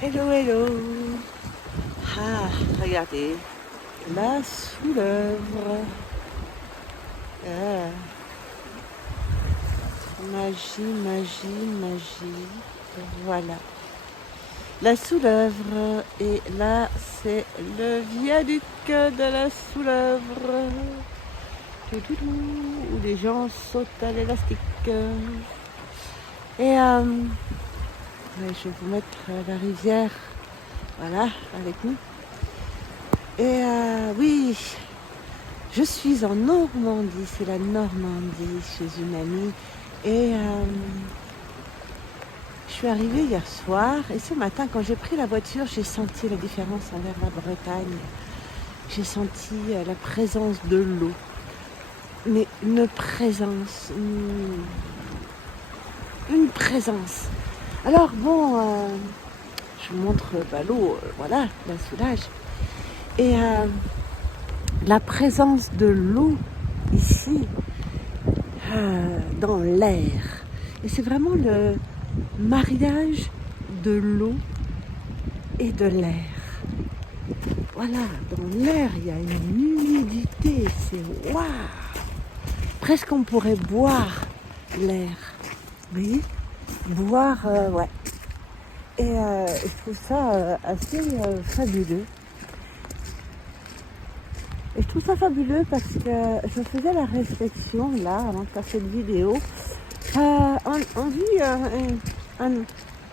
Hello, hello. Ah, regardez, la Souleuvre. Ah, magie, magie, magie. Voilà. La Souleuvre. Et là, c'est le viaduc de la Souleuvre. Où les gens sautent à l'élastique. Et je vais vous mettre la rivière, voilà, avec nous. Et oui, je suis en Normandie, c'est la Normandie, chez une amie. Et je suis arrivée hier soir, et ce matin, quand j'ai pris la voiture, j'ai senti la différence envers la Bretagne. J'ai senti la présence de l'eau. Mais une présence, une présence. Alors bon, je vous montre l'eau, voilà, la soulage. Et la présence de l'eau ici, dans l'air. Et c'est vraiment le mariage de l'eau et de l'air. Voilà, dans l'air, il y a une humidité, c'est waouh. Presque on pourrait boire l'air. Vous voyez, boire, ouais. Et je trouve ça assez fabuleux. Et je trouve ça fabuleux parce que je faisais la réflexion là, avant de faire cette vidéo. On vit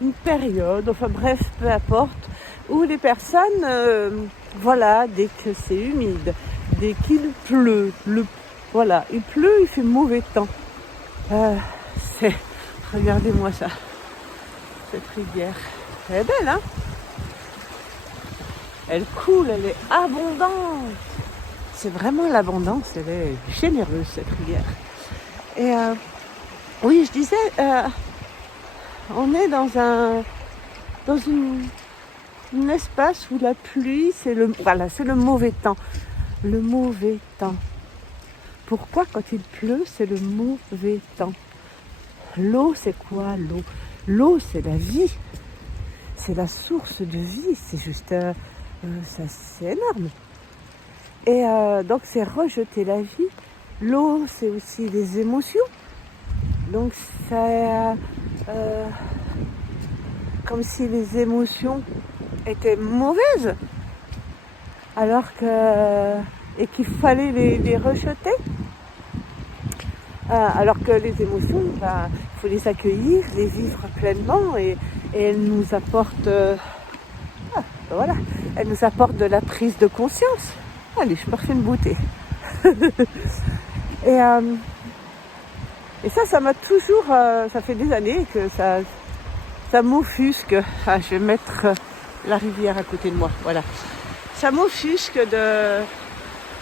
une période, enfin bref, peu importe, où les personnes, voilà, dès que c'est humide, dès qu'il pleut, voilà, il pleut, il fait mauvais temps. Regardez-moi ça, cette rivière. Elle est belle, hein? Elle coule, elle est abondante. C'est vraiment l'abondance, elle est généreuse cette rivière. Et oui, je disais, on est dans un espace où la pluie, c'est le mauvais temps. Le mauvais temps. Pourquoi quand il pleut, c'est le mauvais temps? L'eau, c'est quoi l'eau? L'eau, c'est la vie. C'est la source de vie. C'est juste, c'est énorme. Et donc, c'est rejeter la vie. L'eau, c'est aussi les émotions. Donc, c'est comme si les émotions étaient mauvaises, alors que et qu'il fallait les rejeter. Alors que les émotions, il faut les accueillir, les vivre pleinement, et elles nous apportent, voilà, elles nous apportent de la prise de conscience. Allez, je me refais une bouteille. Et ça m'a toujours, ça fait des années que ça m'offusque. Ah, je vais mettre la rivière à côté de moi, voilà. Ça m'offusque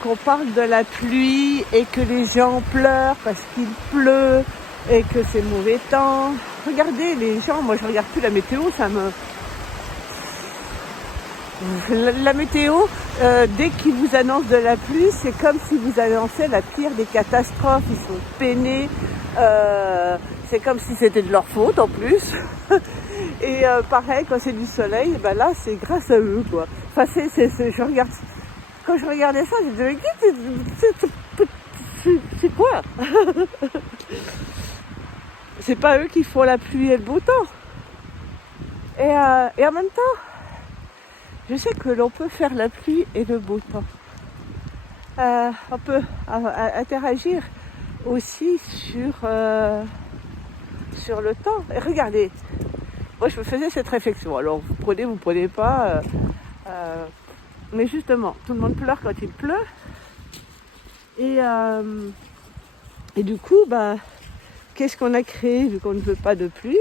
qu'on parle de la pluie et que les gens pleurent parce qu'il pleut et que c'est mauvais temps. Regardez les gens, moi je regarde plus la météo, La météo, dès qu'ils vous annoncent de la pluie, c'est comme si vous annonçaient la pire des catastrophes. Ils sont peinés, c'est comme si c'était de leur faute en plus. Et pareil, quand c'est du soleil, là c'est grâce à eux, quoi. Enfin, quand je regardais ça, je me disais, c'est quoi? C'est pas eux qui font la pluie et le beau temps. Et en même temps, je sais que l'on peut faire la pluie et le beau temps. On peut interagir aussi sur le temps. Et regardez, moi je me faisais cette réflexion. Alors vous prenez pas. Mais justement, tout le monde pleure quand il pleut. Et du coup, qu'est-ce qu'on a créé vu qu'on ne veut pas de pluie?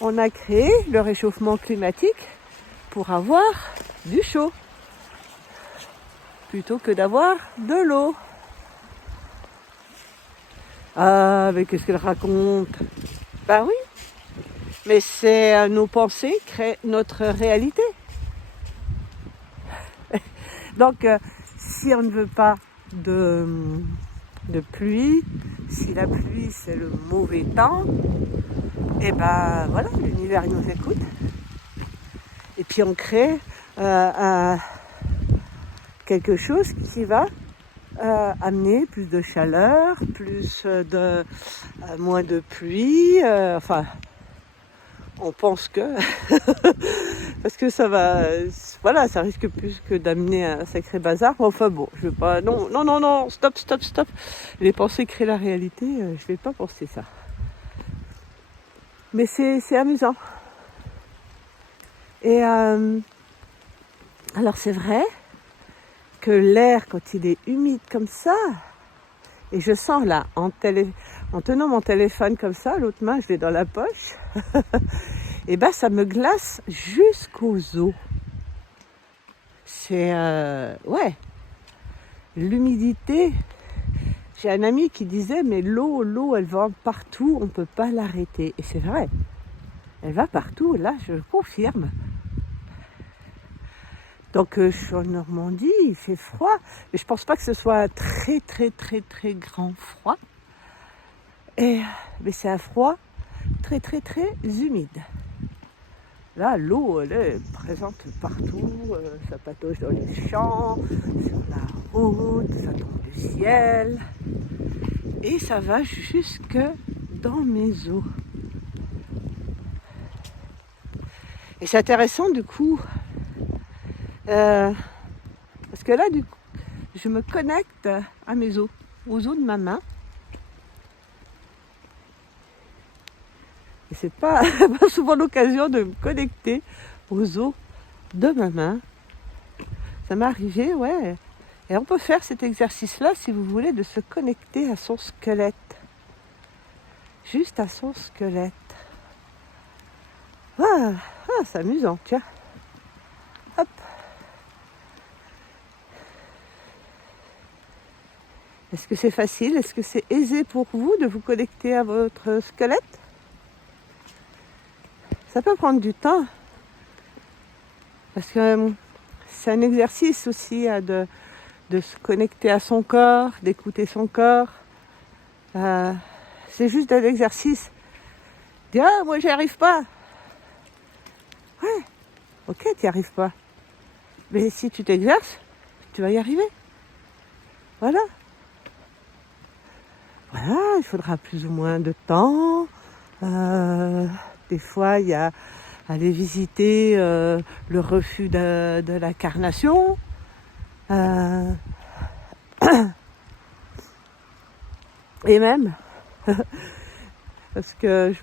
On a créé le réchauffement climatique pour avoir du chaud plutôt que d'avoir de l'eau. Ah, mais qu'est-ce qu'elle raconte? Ben oui, mais c'est nos pensées créent notre réalité. Donc, si on ne veut pas de pluie, si la pluie c'est le mauvais temps, et voilà, l'univers nous écoute. Et Et puis on crée quelque chose qui va amener plus de chaleur, moins de pluie, enfin on pense que parce que ça va, voilà, ça risque plus que d'amener un sacré bazar. Enfin bon, je vais pas, non, stop. Les pensées créent la réalité, je vais pas penser ça. Mais c'est amusant. Et alors c'est vrai que l'air, quand il est humide comme ça, et je sens là, en tenant mon téléphone comme ça, l'autre main je l'ai dans la poche, et ben ça me glace jusqu'aux os. C'est ouais, l'humidité. J'ai un ami qui disait mais l'eau elle va partout, on peut pas l'arrêter. Et c'est vrai, elle va partout. Là je le confirme. Donc je suis en Normandie, il fait froid, mais je pense pas que ce soit un très grand froid. Mais c'est un froid très humide. Là, l'eau, elle est présente partout, ça patauge dans les champs, sur la route, ça tombe du ciel. Et ça va jusque dans mes os. Et c'est intéressant du coup, parce que là, du coup, je me connecte à mes os, aux os de ma main. Et c'est pas souvent l'occasion de me connecter aux os de ma main. Ça m'est arrivé, ouais. Et on peut faire cet exercice-là, si vous voulez, de se connecter à son squelette. Juste à son squelette. C'est amusant, tiens. Hop. Est-ce que c'est facile? Est-ce que c'est aisé pour vous de vous connecter à votre squelette? Ça peut prendre du temps. Parce que c'est un exercice aussi de se connecter à son corps, d'écouter son corps. C'est juste un exercice. Dire, moi j'y arrive pas. Ouais, ok, tu n'y arrives pas. Mais si tu t'exerces, tu vas y arriver. Voilà, il faudra plus ou moins de temps. Des fois, il y a aller visiter le refuge de la carnation. Et même, parce que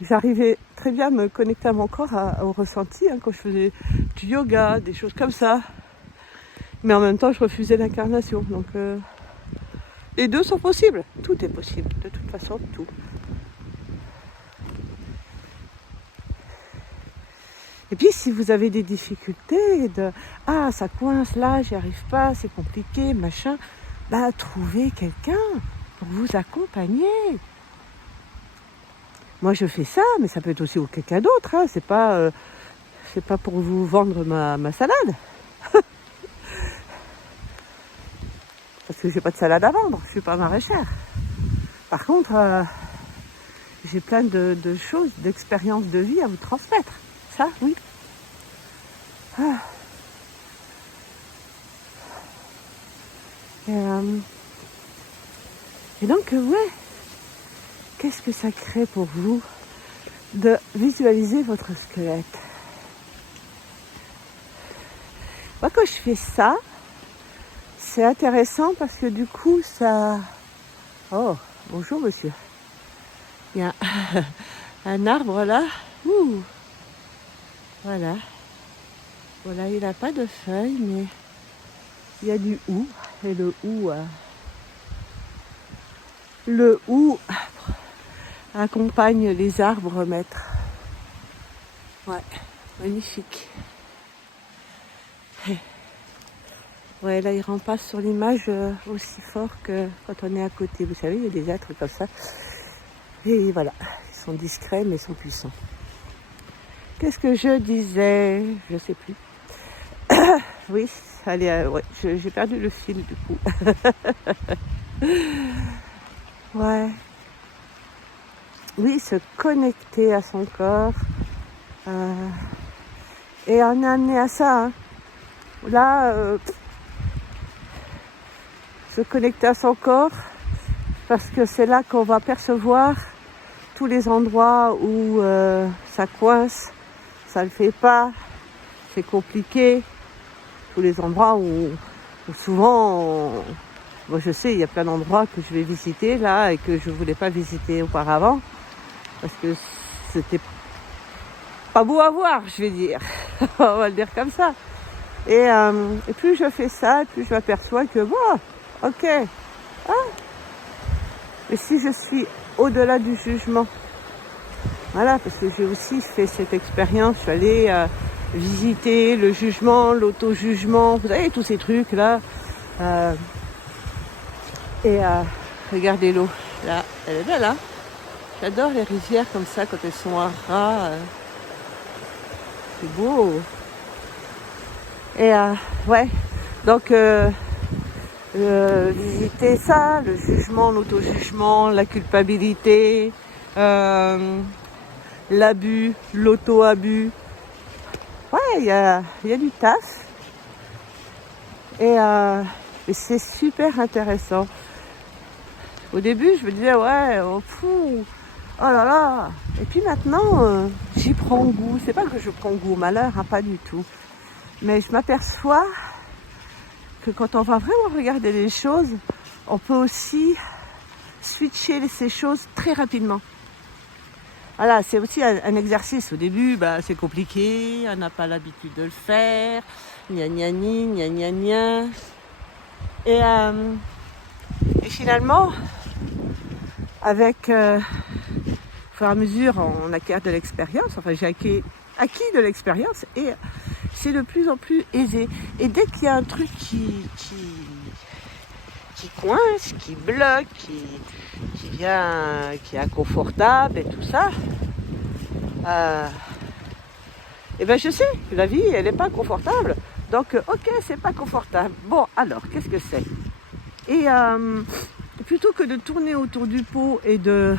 j'arrivais très bien à me connecter à mon corps, au ressenti, quand je faisais du yoga, des choses comme ça. Mais en même temps, je refusais l'incarnation. Donc, les deux sont possibles. Tout est possible. De toute façon, tout. Et puis, si vous avez des difficultés ça coince là, j'y arrive pas, c'est compliqué, machin, trouvez quelqu'un pour vous accompagner. Moi, je fais ça, mais ça peut être aussi quelqu'un d'autre. Hein. C'est pas pour vous vendre ma salade. Parce que j'ai pas de salade à vendre, je suis pas maraîchère. Par contre, j'ai plein de choses, d'expériences de vie à vous transmettre. Ça, oui. Et donc, ouais, qu'est-ce que ça crée pour vous de visualiser votre squelette? Moi, quand je fais ça, c'est intéressant parce que du coup, ça... Oh, bonjour monsieur. Il y a un arbre là. Ouh. Voilà. Voilà, il n'a pas de feuilles, mais il y a du hou. Et le hou accompagne les arbres maîtres. Ouais, magnifique. Ouais, là, il rend pas sur l'image aussi fort que quand on est à côté. Vous savez, il y a des êtres comme ça. Et voilà, ils sont discrets, mais ils sont puissants. Qu'est-ce que je disais? Je sais plus. Oui, allez, ouais, j'ai perdu le fil du coup. Ouais. Oui, se connecter à son corps. Et on est amené à ça. Hein. Là, se connecter à son corps, parce que c'est là qu'on va percevoir tous les endroits où ça coince, ça ne le fait pas, c'est compliqué. Tous les endroits où souvent, moi je sais, il y a plein d'endroits que je vais visiter là et que je ne voulais pas visiter auparavant, parce que c'était pas beau à voir, je vais dire. On va le dire comme ça. Et plus je fais ça, plus je m'aperçois que bon, ok. Ah. Mais si je suis au-delà du jugement, voilà, parce que j'ai aussi fait cette expérience, je suis allée visiter le jugement, l'auto-jugement, vous savez, tous ces trucs-là. Regardez l'eau, là, elle est belle, hein. J'adore les rivières comme ça, quand elles sont à ras. C'est beau. Et ouais, donc visiter ça, le jugement, l'auto-jugement, la culpabilité, l'abus, l'auto-abus. Ouais, il y a du taf. Et c'est super intéressant. Au début, je me disais, ouais, oh là là. Et puis maintenant, j'y prends goût. C'est pas que je prends goût au malheur, hein, pas du tout. Mais je m'aperçois que quand on va vraiment regarder les choses, on peut aussi switcher ces choses très rapidement. Voilà, c'est aussi un exercice. Au début, c'est compliqué, on n'a pas l'habitude de le faire. Gna gna ni, gna gna gna. Et finalement, avec au fur et à mesure, on acquiert de l'expérience. Enfin, j'ai acquis de l'expérience et c'est de plus en plus aisé. Et dès qu'il y a un truc qui coince, qui bloque, qui vient, qui est inconfortable et tout ça, et ben je sais que la vie, elle n'est pas confortable. Donc, ok, c'est pas confortable. Bon, alors, qu'est-ce que c'est? Et plutôt que de tourner autour du pot et de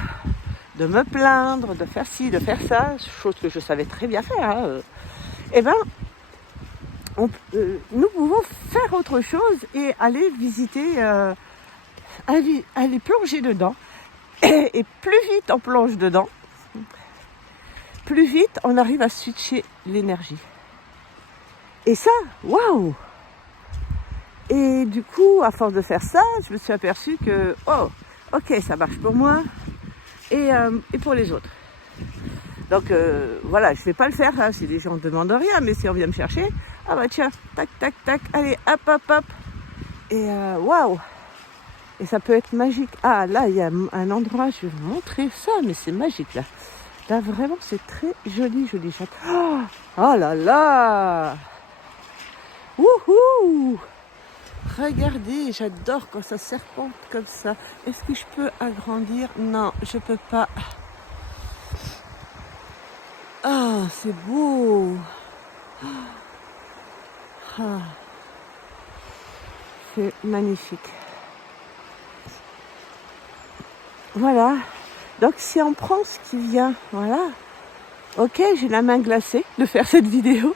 me plaindre, de faire ci, de faire ça, chose que je savais très bien faire, hein, eh ben, nous pouvons faire autre chose et aller visiter, aller plonger dedans. Et plus vite on plonge dedans, plus vite on arrive à switcher l'énergie. Et ça, waouh! Et du coup, à force de faire ça, je me suis aperçue que, oh, ok, ça marche pour moi et pour les autres. Donc voilà, je ne vais pas le faire hein, si les gens ne demandent rien, mais si on vient me chercher, ah bah tiens, tac, tac, tac, allez, hop, hop, hop. Et waouh! Et ça peut être magique. Ah là, il y a un endroit, je vais vous montrer ça, mais c'est magique là. Là, vraiment, c'est très joli, joli. Oh là là! Wouhou! Regardez, j'adore quand ça serpente comme ça. Est-ce que je peux agrandir? Non, je peux pas. Ah, c'est beau. Ah, c'est magnifique. Voilà. Donc si on prend ce qui vient, voilà. Ok, j'ai la main glacée de faire cette vidéo.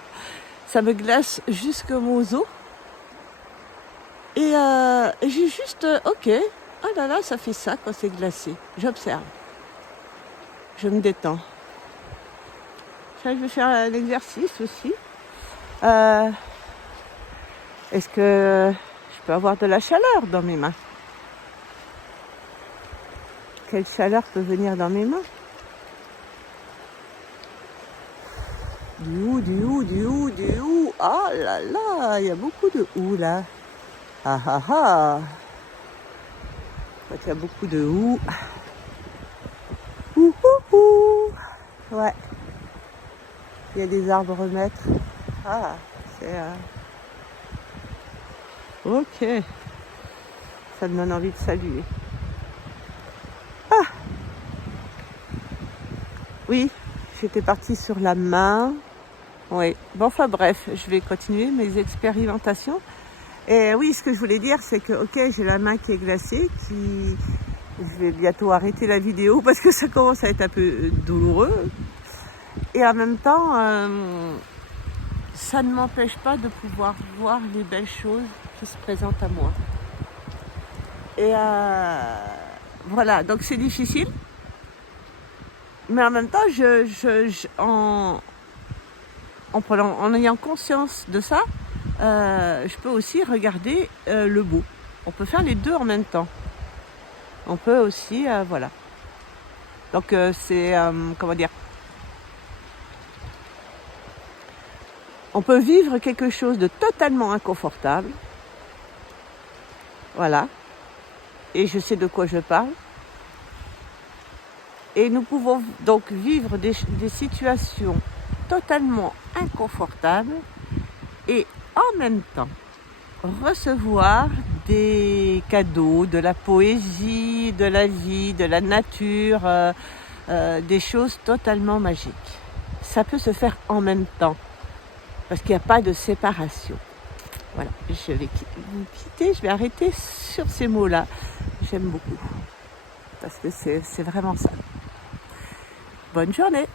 Ça me glace jusqu'aux os. Et j'ai juste, ok, ah là là, ça fait ça quand c'est glacé. J'observe. Je me détends. Je vais faire un exercice aussi. Est-ce que je peux avoir de la chaleur dans mes mains? Quelle chaleur peut venir dans mes mains? Du hou, du hou, du hou, du hou. Ah là là, il y a beaucoup de hou là. Ah ah ah. Il y a beaucoup de hou. Ouh ouh ouh. Ouais. Il y a des arbres maîtres. Ah, c'est... Ok. Ça me donne envie de saluer. Ah. Oui, j'étais partie sur la main. Oui. Bon, enfin bref, je vais continuer mes expérimentations. Et oui, ce que je voulais dire, c'est que, ok, j'ai la main qui est glacée, je vais bientôt arrêter la vidéo parce que ça commence à être un peu douloureux. Et en même temps, ça ne m'empêche pas de pouvoir voir les belles choses qui se présentent à moi. Et voilà, donc c'est difficile. Mais en même temps, en ayant conscience de ça, je peux aussi regarder le beau. On peut faire les deux en même temps. On peut aussi, voilà. Donc c'est, comment dire, on peut vivre quelque chose de totalement inconfortable. Voilà. Et je sais de quoi je parle. Et nous pouvons donc vivre des situations totalement inconfortables et en même temps recevoir des cadeaux, de la poésie, de la vie, de la nature, des choses totalement magiques. Ça peut se faire en même temps parce qu'il n'y a pas de séparation. Voilà, je vais vous quitter, je vais arrêter sur ces mots-là. J'aime beaucoup parce que c'est vraiment ça. Bonne journée!